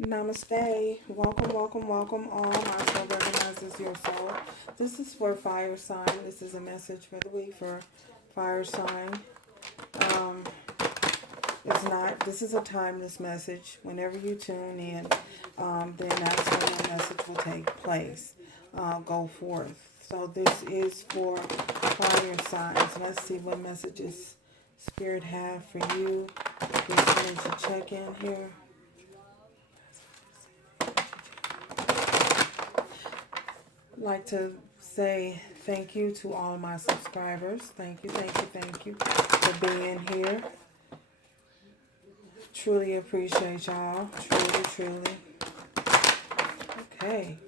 Namaste. Welcome, welcome, welcome all. My soul recognizes your soul. This is for fire sign. This is a message for the week for fire sign. This is a timeless message. Whenever you tune in, then that's when the message will take place. Go forth. So this is for fire signs. Let's see what messages Spirit have for you. Just wanted to check in here. I'd like to say thank you to all of my subscribers. Thank you, thank you, thank you for being here. Truly appreciate y'all. Truly, truly. Okay.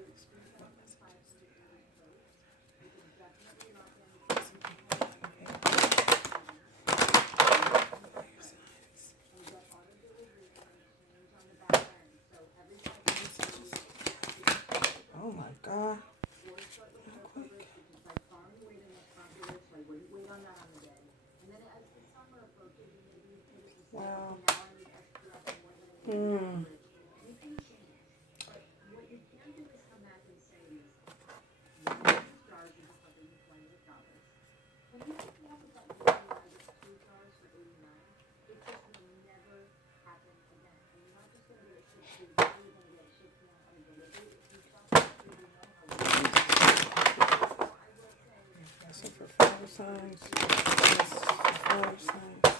Oh my God. Wow. So for fire signs, fire signs.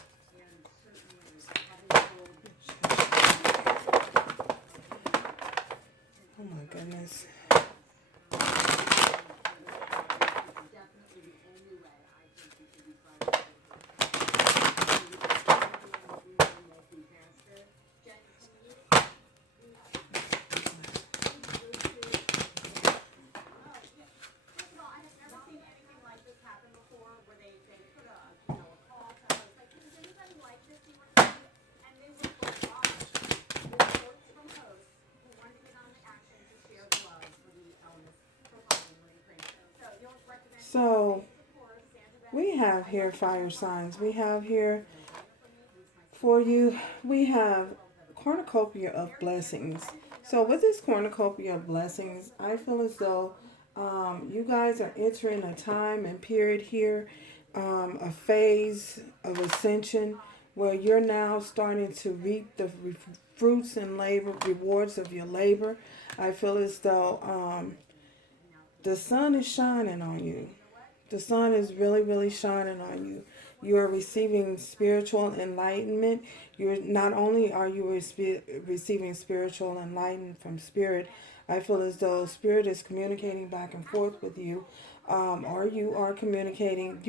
Oh my goodness. So we have here fire signs. We have here for you, we have cornucopia of blessings. So with this cornucopia of blessings, I feel as though you guys are entering a time and period here, a phase of ascension where you're now starting to reap the fruits and rewards of your labor. I feel as though the sun is shining on you. The sun is really, really shining on you. You are receiving spiritual enlightenment. You're not only are you receiving spiritual enlightenment from Spirit, I feel as though Spirit is communicating back and forth with you, or you are communicating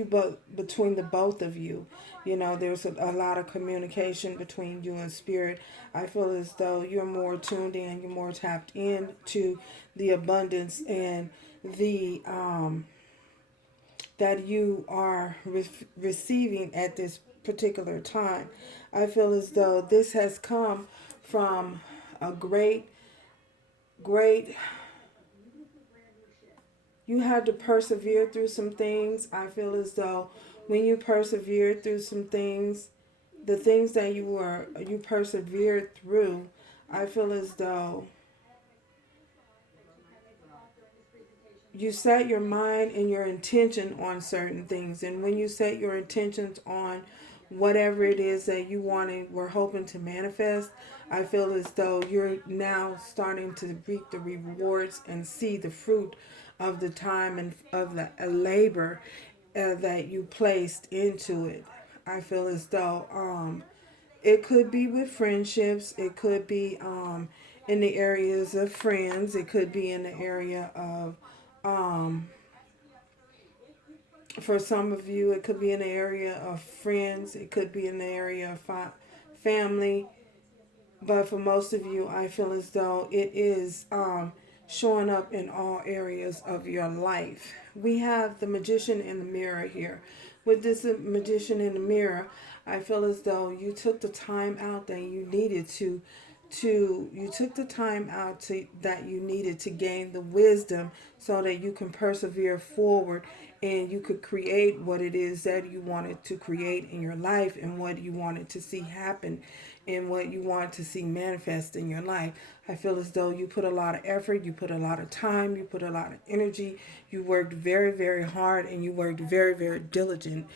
between the both of you. You know, there's a lot of communication between you and Spirit. I feel as though you're more tuned in, you're more tapped into the abundance and the that you are receiving at this particular time. I feel as though this has come from a great, you had to persevere through some things. I feel as though when you persevered through some things, the things that you persevered through, I feel as though you set your mind and your intention on certain things. And when you set your intentions on whatever it is that you were hoping to manifest, I feel as though you're now starting to reap the rewards and see the fruit of the time and of the labor that you placed into it. I feel as though it could be with friendships, it could be in the areas of friends, it could be in the area of for some of you, it could be in the area of friends. It could be in the area of family. But for most of you, I feel as though it is showing up in all areas of your life. We have the magician in the mirror here. With this magician in the mirror, I feel as though you took the time out that you needed to you took the time out that you needed to gain the wisdom so that you can persevere forward and you could create what it is that you wanted to create in your life and what you wanted to see happen in what you want to see manifest in your life. I feel as though you put a lot of effort, you put a lot of time, you put a lot of energy, you worked very, very hard, and you worked very, very diligently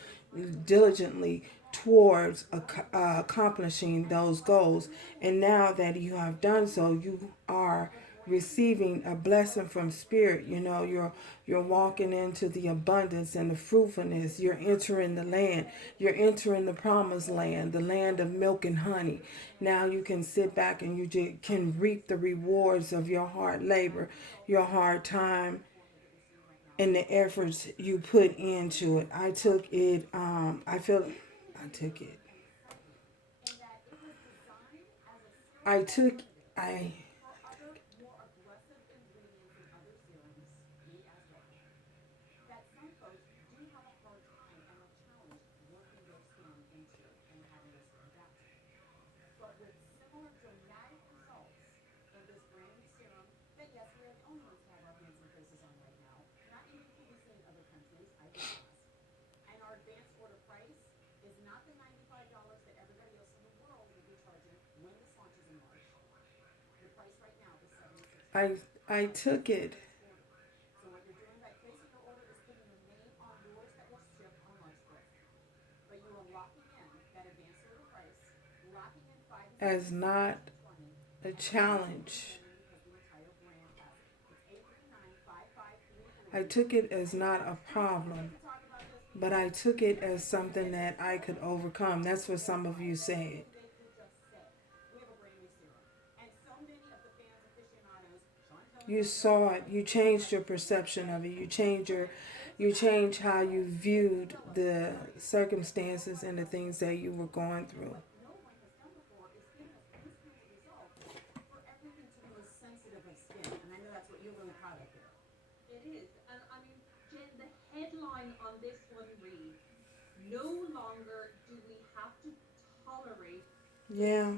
towards accomplishing those goals. And now that you have done so, you are receiving a blessing from spirit. You know, you're walking into the abundance and the fruitfulness. You're entering the land. You're entering the promised land, the land of milk and honey. Now you can sit back and you can reap the rewards of your hard labor, your hard time, and the efforts you put into it. I took it. I feel I took it. I took I I I took it as not a challenge. I took it as not a problem, but I took it as something that I could overcome. That's what some of you said. You saw it. You changed your perception of it. You changed how you viewed the circumstances and the things that you were going through. Yeah.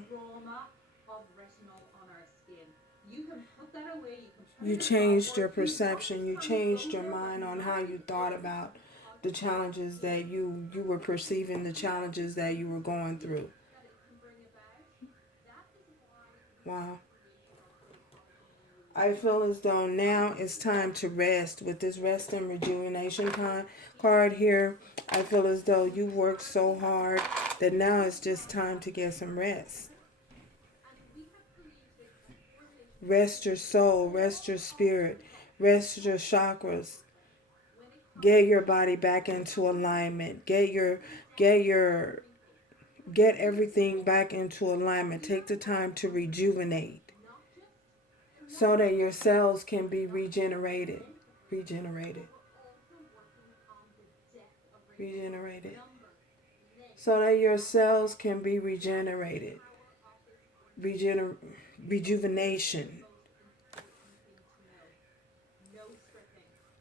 You changed your perception. You changed your mind on how you thought about the challenges that you were perceiving, the challenges that you were going through. Wow. I feel as though now it's time to rest. With this rest and rejuvenation card here, I feel as though you worked so hard that now it's just time to get some rest. Rest your soul, rest your spirit, rest your chakras. Get your body back into alignment. Get everything back into alignment. Take the time to rejuvenate so that your cells can be regenerated. Regenerated. Regenerated. So that your cells can be regenerated. Rejuvenation.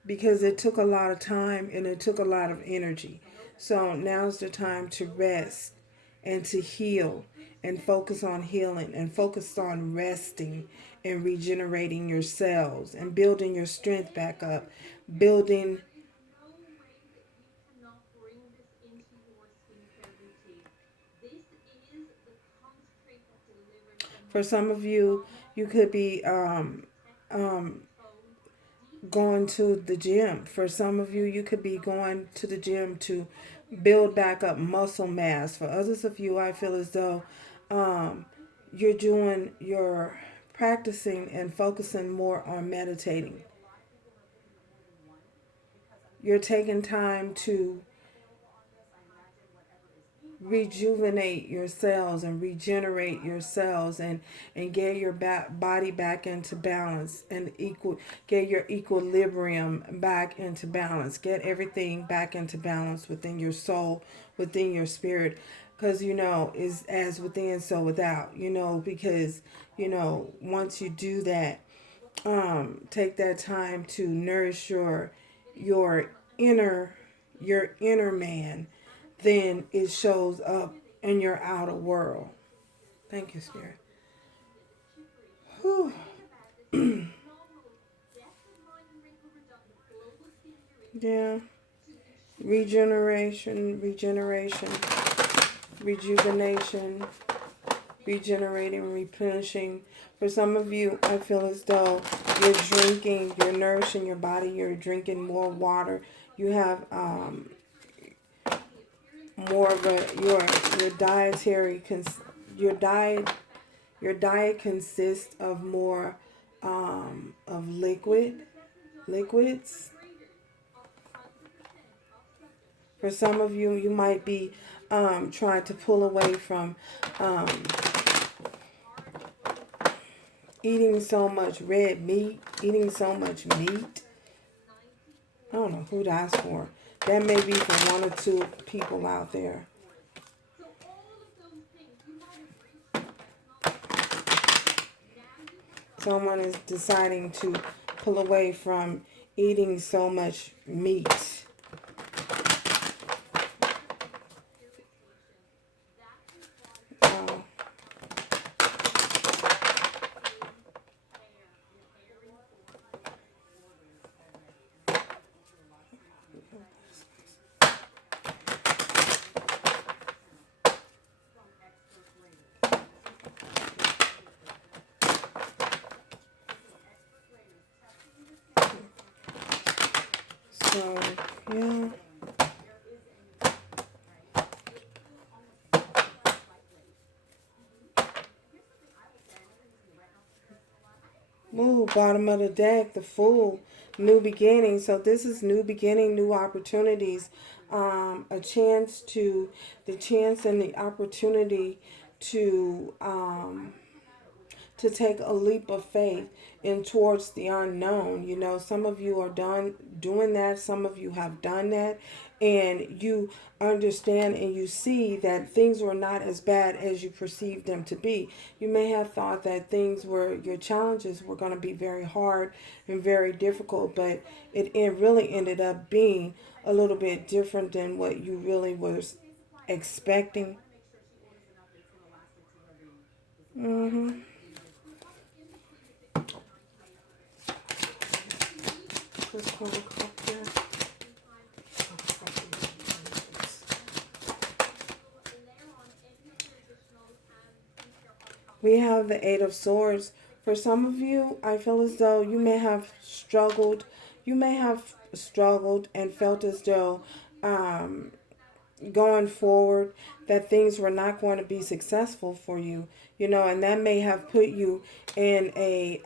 Because it took a lot of time and it took a lot of energy. So now's the time to rest and to heal and focus on healing and focus on resting and regenerating your cells and building your strength back up, building. For some of you, you could be going to the gym. For some of you, you could be going to the gym to build back up muscle mass. For others of you, I feel as though you're practicing and focusing more on meditating. You're taking time to rejuvenate your cells and regenerate your cells and get your body back into balance and get your equilibrium back into balance. Get everything back into balance within your soul, within your spirit, because is as within so without, because once you do that, take that time to nourish your inner man, then it shows up in your outer world. Thank you, Spirit. Whew. Yeah. Regeneration, rejuvenation. regenerating, replenishing. For some of you, I feel as though you're drinking, you're nourishing your body, you're drinking more water. You have more of your dietary your diet consists of more of liquids. For some of you, you might be trying to pull away from eating so much red meat, eating so much meat. I don't know who that's for. That may be for one or two people out there. Someone is deciding to pull away from eating so much meat. So, yeah. Ooh, bottom of the deck, the Fool, new beginning. So this is new beginning, new opportunities, the chance and the opportunity to take a leap of faith in towards the unknown. You know, some of you are doing that. Some of you have done that. And you understand and you see that things were not as bad as you perceived them to be. You may have thought that your challenges were going to be very hard and very difficult, but it really ended up being a little bit different than what you really was expecting. Mm-hmm. We have the Eight of Swords. For some of you, I feel as though you may have struggled. You may have struggled and felt as though going forward that things were not going to be successful for you. You know, and that may have put you in a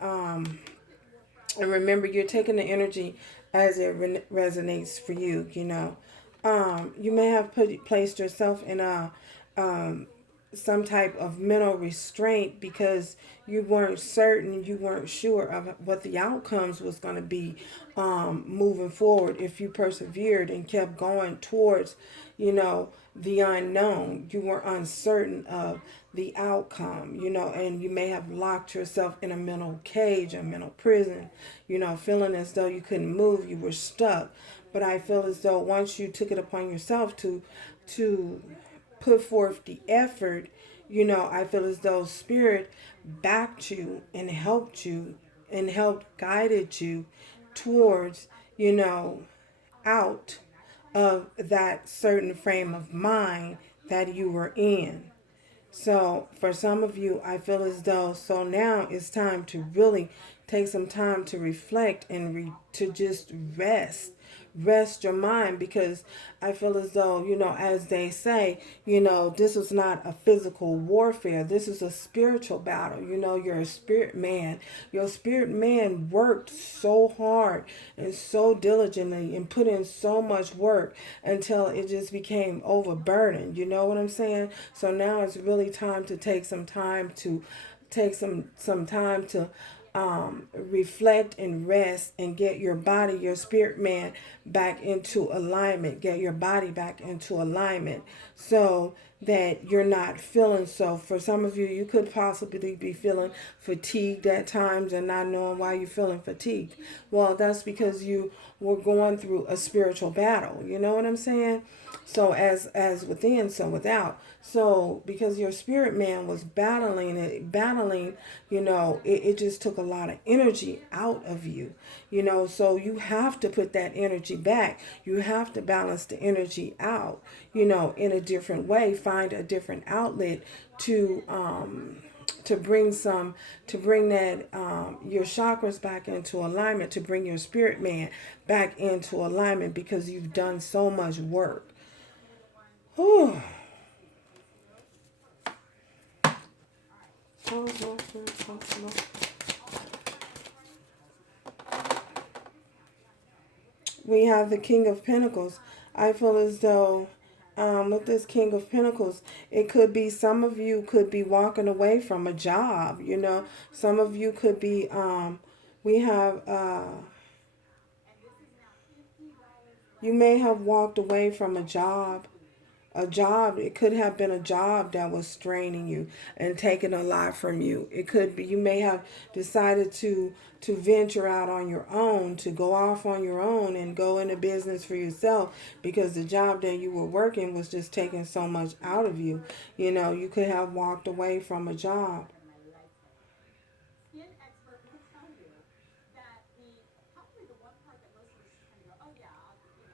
and remember, you're taking the energy as it resonates for you. You know, you may have placed yourself in a some type of mental restraint because you weren't certain, you weren't sure of what the outcomes was going to be moving forward. If you persevered and kept going towards, you know, the unknown, you were uncertain of the outcome, you know, and you may have locked yourself in a mental cage, a mental prison, you know, feeling as though you couldn't move, you were stuck. But I feel as though once you took it upon yourself to put forth the effort, you know, I feel as though Spirit backed you and helped guided you towards, you know, out of that certain frame of mind that you were in. So for some of you, I feel as though, so now it's time to really take some time to reflect and to just rest your mind, because I feel as though, you know, as they say, you know, this is not a physical warfare. This is a spiritual battle. You know, you're a spirit man. Your spirit man worked so hard and so diligently and put in so much work until it just became overburdened. You know what I'm saying? So now it's really time to take some time to reflect and rest and get your body, your spirit man, back into alignment. Get your body back into alignment so that you're not feeling so. For some of you, you could possibly be feeling fatigued at times and not knowing why you're feeling fatigued. Well, that's because you were going through a spiritual battle. You know what I'm saying? So as within, so without. So because your spirit man was battling, you know, it just took a lot of energy out of you, you know, so you have to put that energy back. You have to balance the energy out, you know, in a different way, find a different outlet to bring that your chakras back into alignment, to bring your spirit man back into alignment, because you've done so much work. Whew. We have the King of Pentacles. I feel as though with this King of Pentacles, it could be, some of you could be walking away from a job, you know. Some of you could be, we have, you may have walked away from a job. It could have been a job that was straining you and taking a lot from you. It could be, you may have decided to venture out on your own, to go off on your own and go into business for yourself, because the job that you were working was just taking so much out of you. You know, you could have walked away from a job.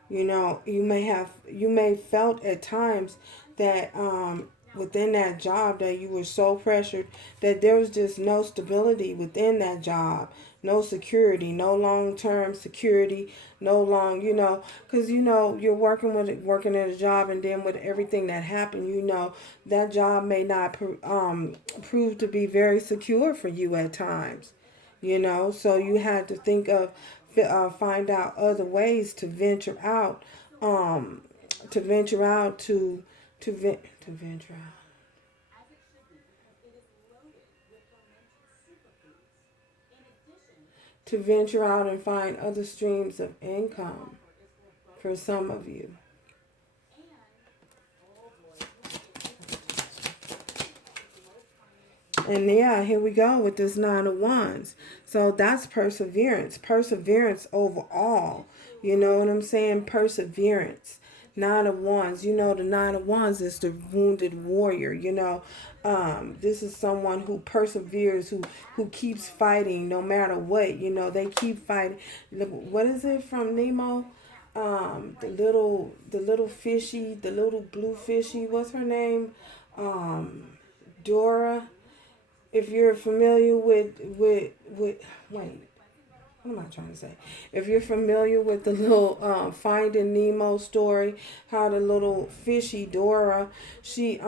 You know, you may felt at times that within that job that you were so pressured that there was just no stability within that job, no security, no long-term security, you know, because, you know, you're working at a job, and then with everything that happened, you know, that job may not prove to be very secure for you at times, you know, so you had to think of find out other ways to venture out, to venture out, to venture out. To venture out and find other streams of income for some of you. And yeah, here we go with this Nine of Wands. So that's perseverance. Perseverance overall. You know what I'm saying? Perseverance. Nine of Wands. You know, the Nine of Wands is the wounded warrior. You know, this is someone who perseveres, who keeps fighting no matter what. You know, they keep fighting. What is it from Nemo? The little fishy, the little blue fishy. What's her name? Dora. If you're familiar with wait, what am I trying to say? If you're familiar with the little Finding Nemo story, how the little fishy Dora, she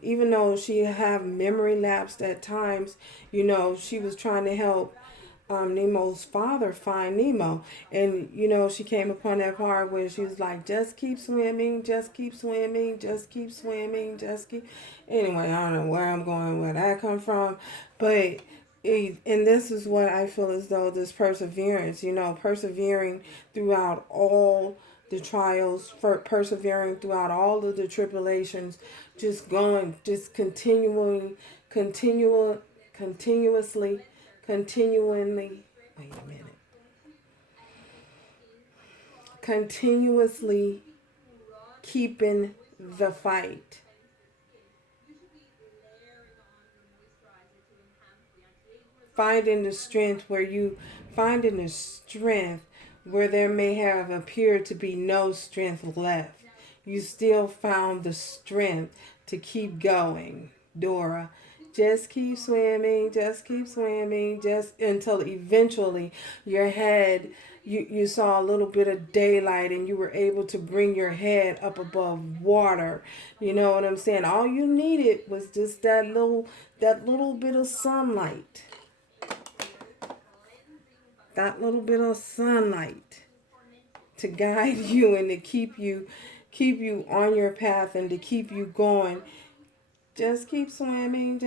even though she have memory lapsed at times, you know, she was trying to help Nemo's father find Nemo, and you know, she came upon that part where she was like, just keep swimming, just keep swimming, just keep swimming, just keep. Anyway, I don't know where I'm going, where that come from, but and this is what I feel as though this perseverance, you know, persevering throughout all the trials, persevering throughout all of the tribulations, just going, just continually, wait a minute, continuously keeping the fight. Finding the strength where there may have appeared to be no strength left. You still found the strength to keep going, Dora. Just keep swimming, just until eventually your head, you saw a little bit of daylight, and you were able to bring your head up above water. You know what I'm saying? All you needed was just that little bit of sunlight. That little bit of sunlight to guide you and to keep you on your path and to keep you going. Just keep swimming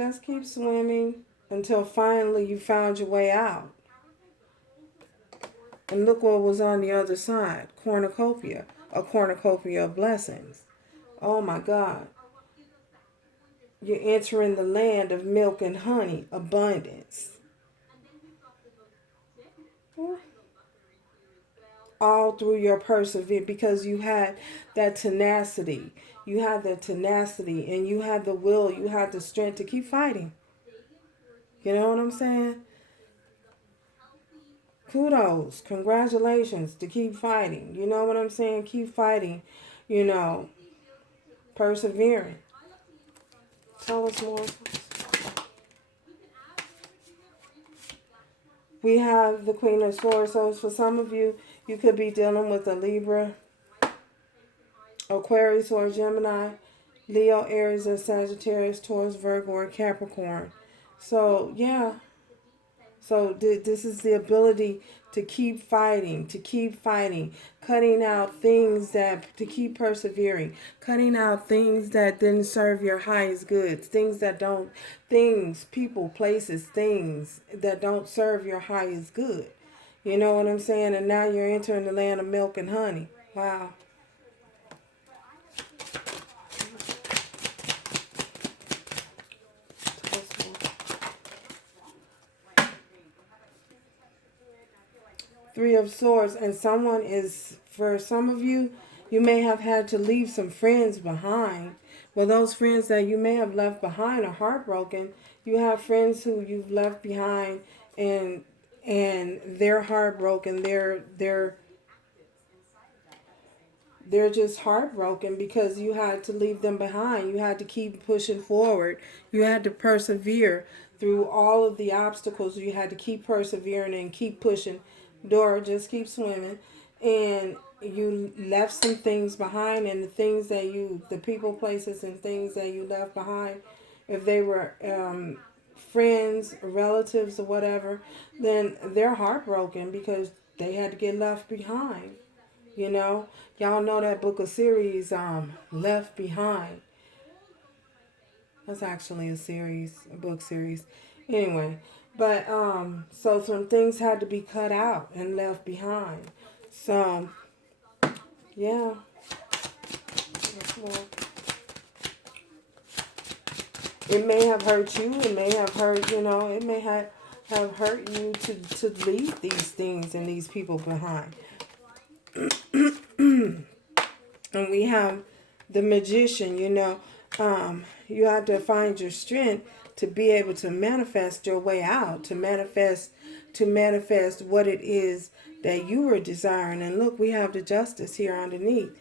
until finally you found your way out. And look what was on the other side. Cornucopia. A cornucopia of blessings. Oh my God. You're entering the land of milk and honey. Abundance. All through your perseverance, because you had that tenacity. You had the tenacity, and you had the will, you had the strength to keep fighting. You know what I'm saying? Kudos, congratulations to keep fighting. You know what I'm saying? Keep fighting, you know. persevering. Tell us more. We have the Queen of Swords. So for some of you, you could be dealing with a Libra, Aquarius, or Gemini, Leo, Aries, or Sagittarius, Taurus, Virgo, or Capricorn. So, yeah. So this is the ability to keep fighting, cutting out things to keep persevering, cutting out things that didn't serve your highest goods, people, places, things that don't serve your highest good. You know what I'm saying? And now you're entering the land of milk and honey. Wow. Three of Swords, and for some of you, you may have had to leave some friends behind. Well, those friends that you may have left behind are heartbroken. You have friends who you've left behind, and they're heartbroken. They're just heartbroken because you had to leave them behind. You had to keep pushing forward. You had to persevere through all of the obstacles. You had to keep persevering and keep pushing. Dora, just keep swimming. And you left some things behind, and the people, places, and things that you left behind, if they were friends, relatives, or whatever, then they're heartbroken because they had to get left behind. You know, y'all know that book of series, Left Behind. That's actually a book series. Anyway, but so some things had to be cut out and left behind. So, yeah. It may have hurt you. It may have hurt, it may have hurt you to leave these things and these people behind. And we have the Magician, you have to find your strength to be able to manifest your way out, to manifest what it is that you were desiring. And look, we have the Justice here underneath.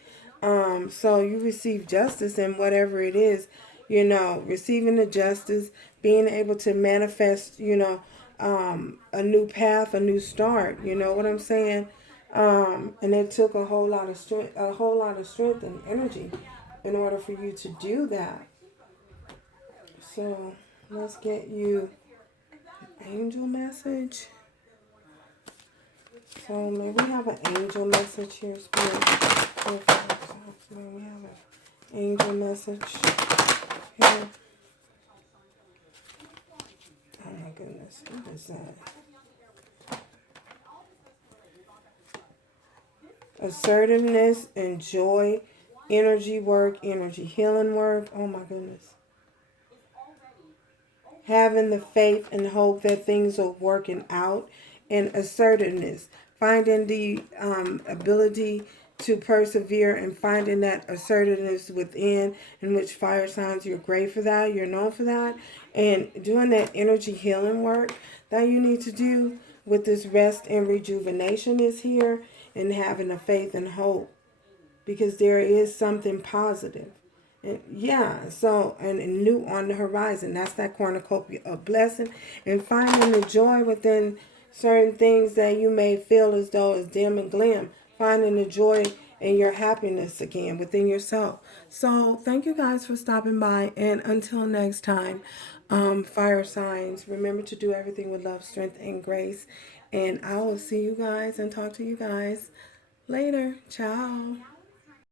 So you receive justice in whatever it is, receiving the justice, being able to manifest, a new path, a new start. You know what I'm saying? And it took a whole lot of strength and energy in order for you to do that. So let's get you an angel message. So may we have an angel message here, Spirit. May we have an angel message here. Oh my goodness, what is that? Assertiveness and joy, energy work, energy healing work. Oh my goodness. Having the faith and hope that things are working out, and assertiveness. Finding the ability to persevere and finding that assertiveness within, in which fire signs, you're great for that. You're known for that. And doing that energy healing work that you need to do with this rest and rejuvenation is here. And having a faith and hope, because there is something positive. And yeah, so and new on the horizon. That's that cornucopia of blessing, and finding the joy within certain things that you may feel as though is dim and glim. Finding the joy and your happiness again within yourself. So thank you guys for stopping by, and until next time, fire signs, remember to do everything with love, strength, and grace. And I will see you guys and talk to you guys later. Ciao.